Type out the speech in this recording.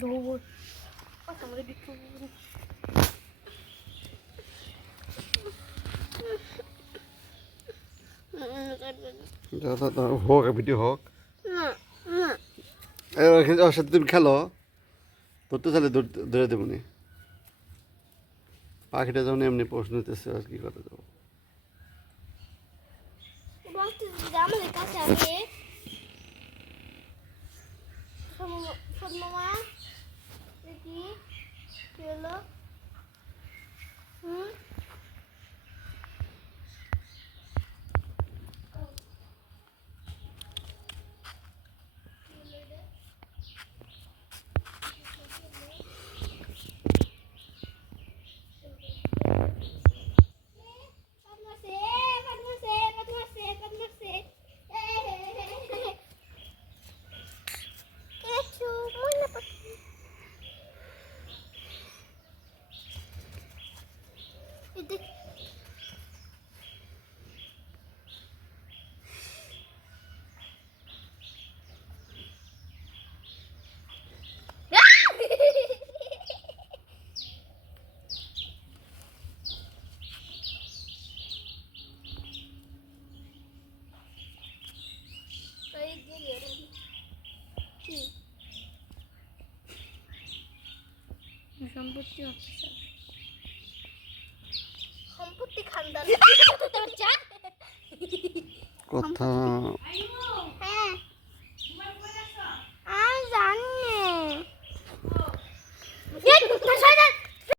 ধোবর আমাদের একটু হোক ভিডিও হোক ওর সাথে তুমি খেলো ধরতে চাইলে ধরে দেবো নি পাখিটা যখন এমনি প্রশ্ন নিতেছে আর কি করে দেবো আমাদের কাছে আছে মামা দেখি কি হলো সম্পত্তি অফিসার সম্পত্তি খানদার কথা